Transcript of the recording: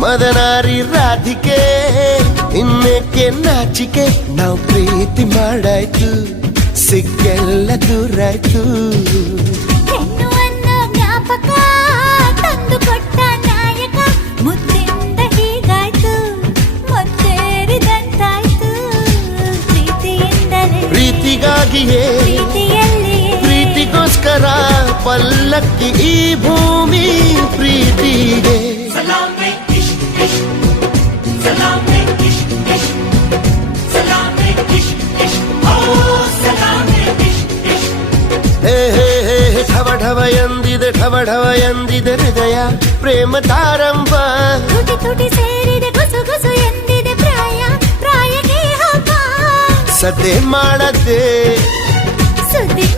ಮದನಾರಿ ರಾಧಿಕೆ ಇನ್ನೇಕೆ ನಾಚಿಕೆ ನಾವು ಪ್ರೀತಿ ಮಾಡಾಯ್ತು ಸಿಕ್ಕೆಲ್ಲ ದೂರಾಯ್ತು ಹೆಣ್ಣು ಅನ್ನೋ ಜ್ಞಾಪಕ ತಂದು ಕೊಟ್ಟ ನಾಯಕ ಮುದ್ದಿಂದ ಹೀಗಾಯ್ತು ಮುತ್ತೇರಿದಂತಾಯ್ತು ಪ್ರೀತಿಯಿಂದಲೇ ಪ್ರೀತಿಗಾಗಿಯೇ ಪ್ರೀತಿಯಲ್ಲಿಯೇ ಪ್ರೀತಿಗೋಸ್ಕರ ಪಲ್ಲಕ್ಕಿ ಈ ಭೂಮಿ ಪ್ರೀತಿಗೆ ಢವ ಎಂದಿದೆ ಢವ ಢವ ಎಂದಿದೆ ಹೃದಯ ಪ್ರೇಮ ತಾರಂಭ ತುಟಿ ತುಟಿ ಸೇರಿದೆ ಗುಸು ಗುಸು ಎಂದಿದೆ ಪ್ರಾಯ ಪ್ರಾಯಕ್ಕೆ ಹಬ್ಬ ಸದ್ದೆ ಮಾಡದೆ ಸುದ್ದಿ